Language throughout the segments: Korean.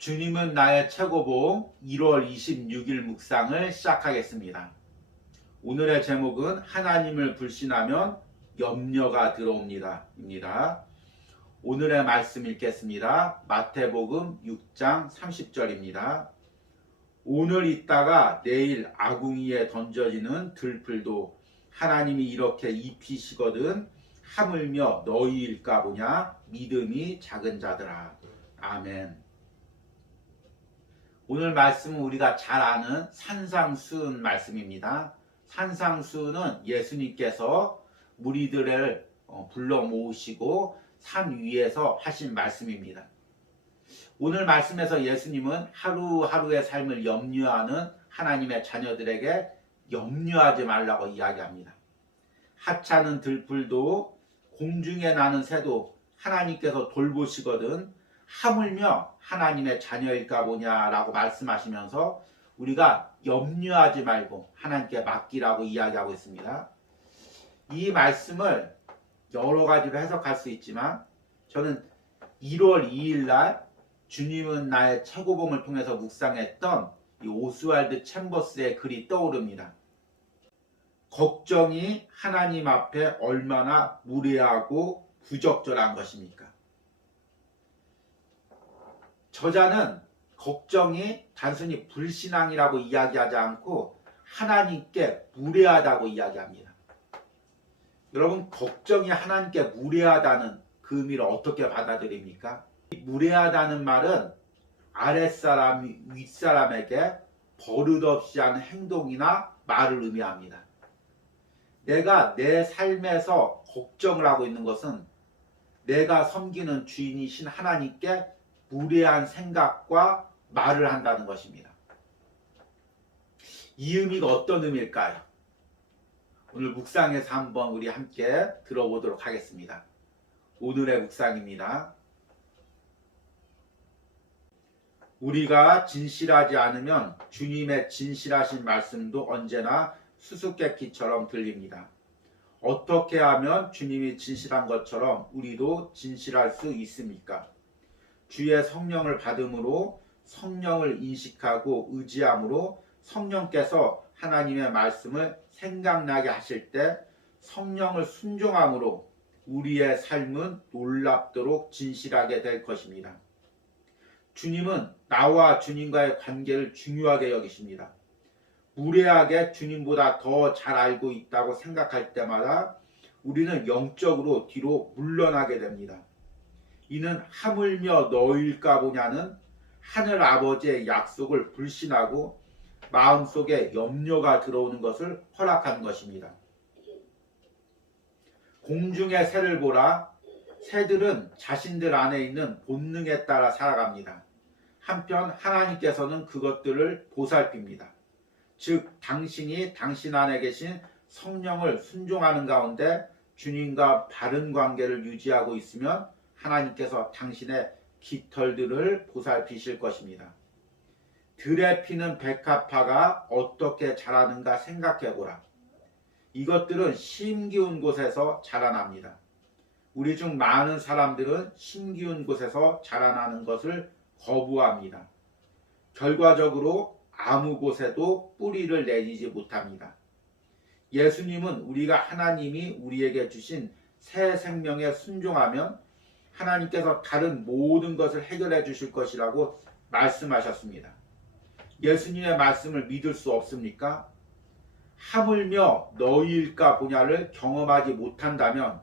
주님은 나의 최고봉 1월 26일 묵상을 시작하겠습니다. 오늘의 제목은 하나님을 불신하면 염려가 들어옵니다. 입니다. 오늘의 말씀 읽겠습니다. 마태복음 6장 30절입니다. 오늘 있다가 내일 아궁이에 던져지는 들풀도 하나님이 이렇게 입히시거든 하물며 너희일까 보냐 믿음이 작은 자들아. 아멘. 오늘 말씀은 우리가 잘 아는 산상수훈 말씀입니다. 산상수훈은 예수님께서 무리들을 불러 모으시고 산 위에서 하신 말씀입니다. 오늘 말씀에서 예수님은 하루하루의 삶을 염려하는 하나님의 자녀들에게 염려하지 말라고 이야기합니다. 하찮은 들풀도 공중에 나는 새도 하나님께서 돌보시거든 하물며 하나님의 자녀일까 보냐라고 말씀하시면서 우리가 염려하지 말고 하나님께 맡기라고 이야기하고 있습니다. 이 말씀을 여러 가지로 해석할 수 있지만 저는 1월 2일 날 주님은 나의 최고봉을 통해서 묵상했던 이 오스왈드 챔버스의 글이 떠오릅니다. 걱정이 하나님 앞에 얼마나 무례하고 부적절한 것입니까? 저자는 걱정이 단순히 불신앙이라고 이야기하지 않고 하나님께 무례하다고 이야기합니다. 여러분, 걱정이 하나님께 무례하다는 그 의미를 어떻게 받아들입니까? 무례하다는 말은 아랫사람이 윗사람에게 버릇없이 하는 행동이나 말을 의미합니다. 내가 내 삶에서 걱정을 하고 있는 것은 내가 섬기는 주인이신 하나님께 무례한 생각과 말을 한다는 것입니다. 이 의미가 어떤 의미일까요? 오늘 묵상에서 한번 우리 함께 들어보도록 하겠습니다. 오늘의 묵상입니다. 우리가 진실하지 않으면 주님의 진실하신 말씀도 언제나 수수께끼처럼 들립니다. 어떻게 하면 주님이 진실한 것처럼 우리도 진실할 수 있습니까? 주의 성령을 받음으로 성령을 인식하고 의지함으로 성령께서 하나님의 말씀을 생각나게 하실 때 성령을 순종함으로 우리의 삶은 놀랍도록 진실하게 될 것입니다. 주님은 나와 주님과의 관계를 중요하게 여기십니다. 무례하게 주님보다 더 잘 알고 있다고 생각할 때마다 우리는 영적으로 뒤로 물러나게 됩니다. 이는 하물며 너희일까 보냐는 하늘 아버지의 약속을 불신하고 마음속에 염려가 들어오는 것을 허락한 것입니다. 공중의 새를 보라. 새들은 자신들 안에 있는 본능에 따라 살아갑니다. 한편 하나님께서는 그것들을 보살핍니다. 즉 당신이 당신 안에 계신 성령을 순종하는 가운데 주님과 바른 관계를 유지하고 있으면 하나님께서 당신의 깃털들을 보살피실 것입니다. 들에 피는 백합화가 어떻게 자라는가 생각해보라. 이것들은 심기운 곳에서 자라납니다. 우리 중 많은 사람들은 심기운 곳에서 자라나는 것을 거부합니다. 결과적으로 아무 곳에도 뿌리를 내리지 못합니다. 예수님은 우리가 하나님이 우리에게 주신 새 생명에 순종하면 하나님께서 다른 모든 것을 해결해 주실 것이라고 말씀하셨습니다. 예수님의 말씀을 믿을 수 없습니까? 하물며 너희일까 보냐를 경험하지 못한다면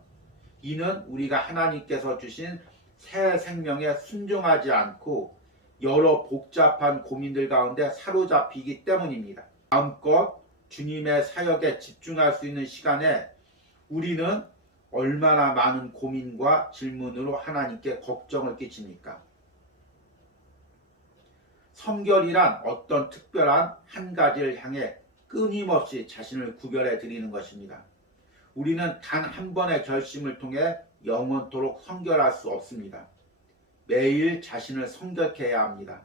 이는 우리가 하나님께서 주신 새 생명에 순종하지 않고 여러 복잡한 고민들 가운데 사로잡히기 때문입니다. 마음껏 주님의 사역에 집중할 수 있는 시간에 우리는 얼마나 많은 고민과 질문으로 하나님께 걱정을 끼칩니까? 성결이란 어떤 특별한 한 가지를 향해 끊임없이 자신을 구별해 드리는 것입니다. 우리는 단 한 번의 결심을 통해 영원토록 성결할 수 없습니다. 매일 자신을 성결케 해야 합니다.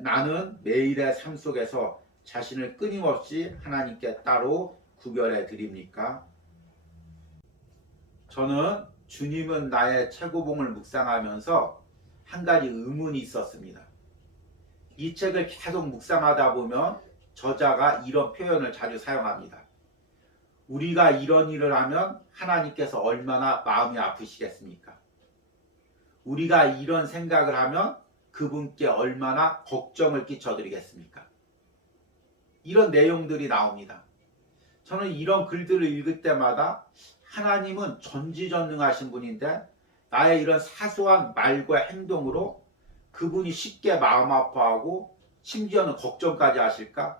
나는 매일의 삶 속에서 자신을 끊임없이 하나님께 따로 구별해 드립니까? 저는 주님은 나의 최고봉을 묵상하면서 한 가지 의문이 있었습니다. 이 책을 계속 묵상하다 보면 저자가 이런 표현을 자주 사용합니다. 우리가 이런 일을 하면 하나님께서 얼마나 마음이 아프시겠습니까? 우리가 이런 생각을 하면 그분께 얼마나 걱정을 끼쳐드리겠습니까? 이런 내용들이 나옵니다. 저는 이런 글들을 읽을 때마다 하나님은 전지전능하신 분인데 나의 이런 사소한 말과 행동으로 그분이 쉽게 마음 아파하고 심지어는 걱정까지 하실까?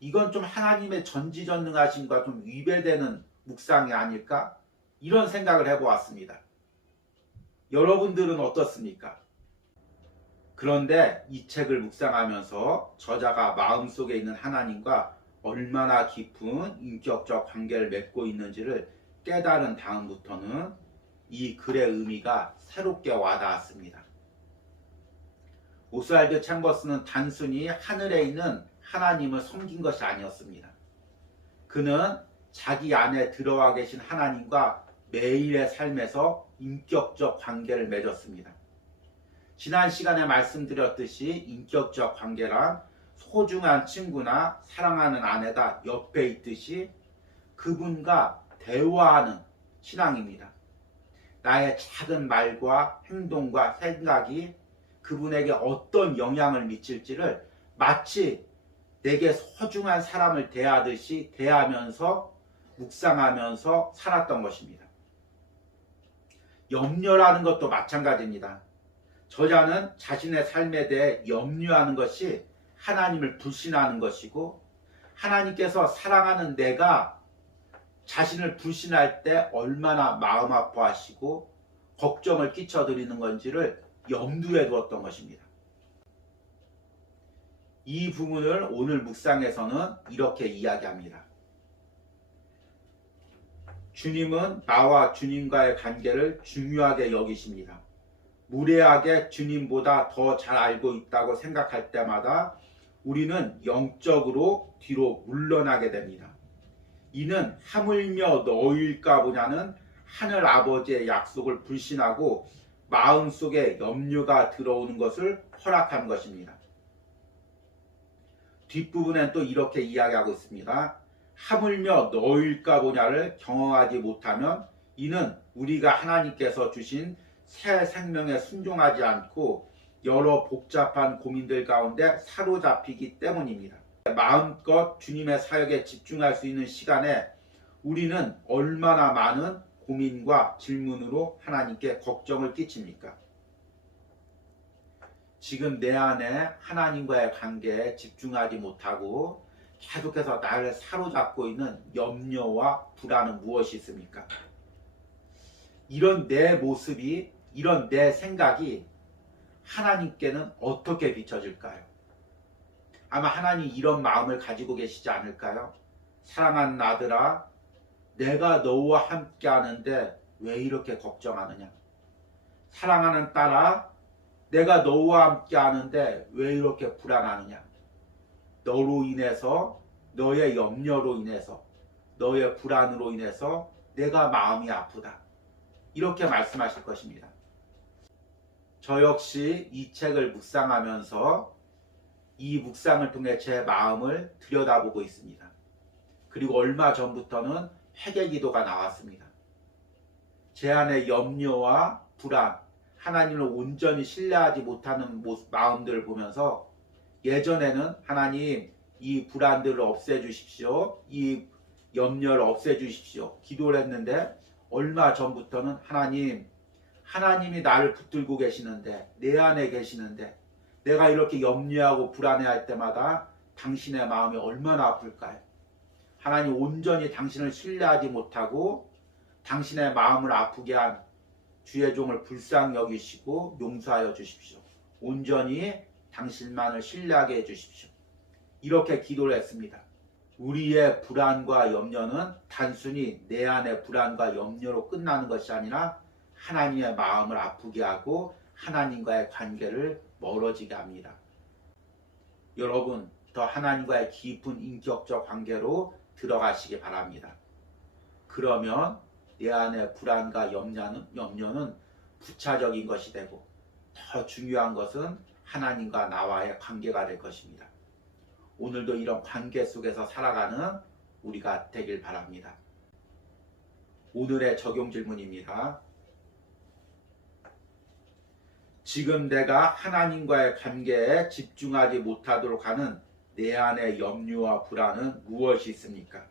이건 좀 하나님의 전지전능하심과 좀 위배되는 묵상이 아닐까? 이런 생각을 해보았습니다. 여러분들은 어떻습니까? 그런데 이 책을 묵상하면서 저자가 마음속에 있는 하나님과 얼마나 깊은 인격적 관계를 맺고 있는지를 깨달은 다음부터는 이 글의 의미가 새롭게 와닿았습니다. 오스왈드 챔버스는 단순히 하늘에 있는 하나님을 섬긴 것이 아니었습니다. 그는 자기 안에 들어와 계신 하나님과 매일의 삶에서 인격적 관계를 맺었습니다. 지난 시간에 말씀드렸듯이 인격적 관계란 소중한 친구나 사랑하는 아내가 옆에 있듯이 그분과 대화하는 신앙입니다. 나의 작은 말과 행동과 생각이 그분에게 어떤 영향을 미칠지를 마치 내게 소중한 사람을 대하듯이 대하면서 묵상하면서 살았던 것입니다. 염려라는 것도 마찬가지입니다. 저자는 자신의 삶에 대해 염려하는 것이 하나님을 불신하는 것이고 하나님께서 사랑하는 내가 자신을 불신할 때 얼마나 마음 아파하시고 걱정을 끼쳐드리는 건지를 염두에 두었던 것입니다. 이 부분을 오늘 묵상에서는 이렇게 이야기합니다. 주님은 나와 주님과의 관계를 중요하게 여기십니다. 무례하게 주님보다 더 잘 알고 있다고 생각할 때마다 우리는 영적으로 뒤로 물러나게 됩니다. 이는 하물며 너희일까 보냐는 하늘 아버지의 약속을 불신하고 마음속에 염려가 들어오는 것을 허락한 것입니다. 뒷부분엔 또 이렇게 이야기하고 있습니다. 하물며 너희일까 보냐를 경험하지 못하면 이는 우리가 하나님께서 주신 새 생명에 순종하지 않고 여러 복잡한 고민들 가운데 사로잡히기 때문입니다. 마음껏 주님의 사역에 집중할 수 있는 시간에 우리는 얼마나 많은 고민과 질문으로 하나님께 걱정을 끼칩니까? 지금 내 안에 하나님과의 관계에 집중하지 못하고 계속해서 나를 사로잡고 있는 염려와 불안은 무엇이 있습니까? 이런 내 모습이, 이런 내 생각이 하나님께는 어떻게 비춰질까요? 아마 하나님 이런 마음을 가지고 계시지 않을까요? 사랑하는 아들아, 내가 너와 함께 하는데 왜 이렇게 걱정하느냐? 사랑하는 딸아, 내가 너와 함께 하는데 왜 이렇게 불안하느냐? 너로 인해서, 너의 염려로 인해서, 너의 불안으로 인해서 내가 마음이 아프다. 이렇게 말씀하실 것입니다. 저 역시 이 책을 묵상하면서 이 묵상을 통해 제 마음을 들여다보고 있습니다. 그리고 얼마 전부터는 회개 기도가 나왔습니다. 제 안에 염려와 불안, 하나님을 온전히 신뢰하지 못하는 마음들을 보면서 예전에는 하나님 이 불안들을 없애주십시오. 이 염려를 없애주십시오. 기도를 했는데 얼마 전부터는 하나님이 나를 붙들고 계시는데 내 안에 계시는데 내가 이렇게 염려하고 불안해할 때마다 당신의 마음이 얼마나 아플까요? 하나님 온전히 당신을 신뢰하지 못하고 당신의 마음을 아프게 한 주의 종을 불쌍히 여기시고 용서하여 주십시오. 온전히 당신만을 신뢰하게 해주십시오. 이렇게 기도를 했습니다. 우리의 불안과 염려는 단순히 내 안의 불안과 염려로 끝나는 것이 아니라 하나님의 마음을 아프게 하고 하나님과의 관계를 멀어지게 합니다. 여러분, 더 하나님과의 깊은 인격적 관계로 들어가시기 바랍니다. 그러면 내 안의 불안과 염려는 부차적인 것이 되고 더 중요한 것은 하나님과 나와의 관계가 될 것입니다. 오늘도 이런 관계 속에서 살아가는 우리가 되길 바랍니다. 오늘의 적용 질문입니다. 지금 내가 하나님과의 관계에 집중하지 못하도록 하는 내 안의 염려와 불안은 무엇이 있습니까?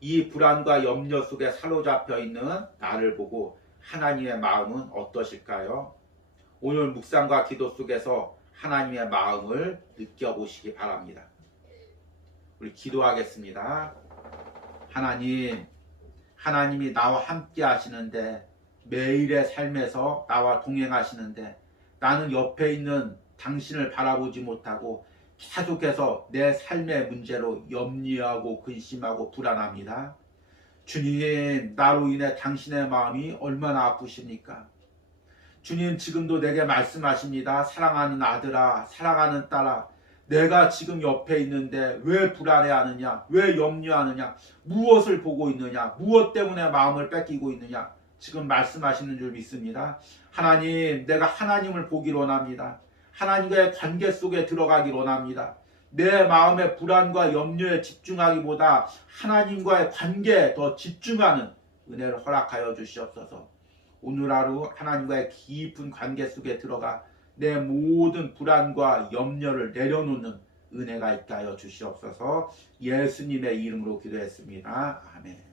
이 불안과 염려 속에 사로잡혀 있는 나를 보고 하나님의 마음은 어떠실까요? 오늘 묵상과 기도 속에서 하나님의 마음을 느껴보시기 바랍니다. 우리 기도하겠습니다. 하나님이 나와 함께 하시는데, 매일의 삶에서 나와 동행하시는데 나는 옆에 있는 당신을 바라보지 못하고 계속해서 내 삶의 문제로 염려하고 근심하고 불안합니다. 주님, 나로 인해 당신의 마음이 얼마나 아프십니까? 주님, 지금도 내게 말씀하십니다. 사랑하는 아들아, 사랑하는 딸아, 내가 지금 옆에 있는데 왜 불안해하느냐, 왜 염려하느냐, 무엇을 보고 있느냐, 무엇 때문에 마음을 뺏기고 있느냐, 지금 말씀하시는 줄 믿습니다. 하나님, 내가 하나님을 보기를 원합니다. 하나님과의 관계 속에 들어가기를 원합니다. 내 마음의 불안과 염려에 집중하기보다 하나님과의 관계에 더 집중하는 은혜를 허락하여 주시옵소서. 오늘 하루 하나님과의 깊은 관계 속에 들어가 내 모든 불안과 염려를 내려놓는 은혜가 있게 하여 주시옵소서. 예수님의 이름으로 기도했습니다. 아멘.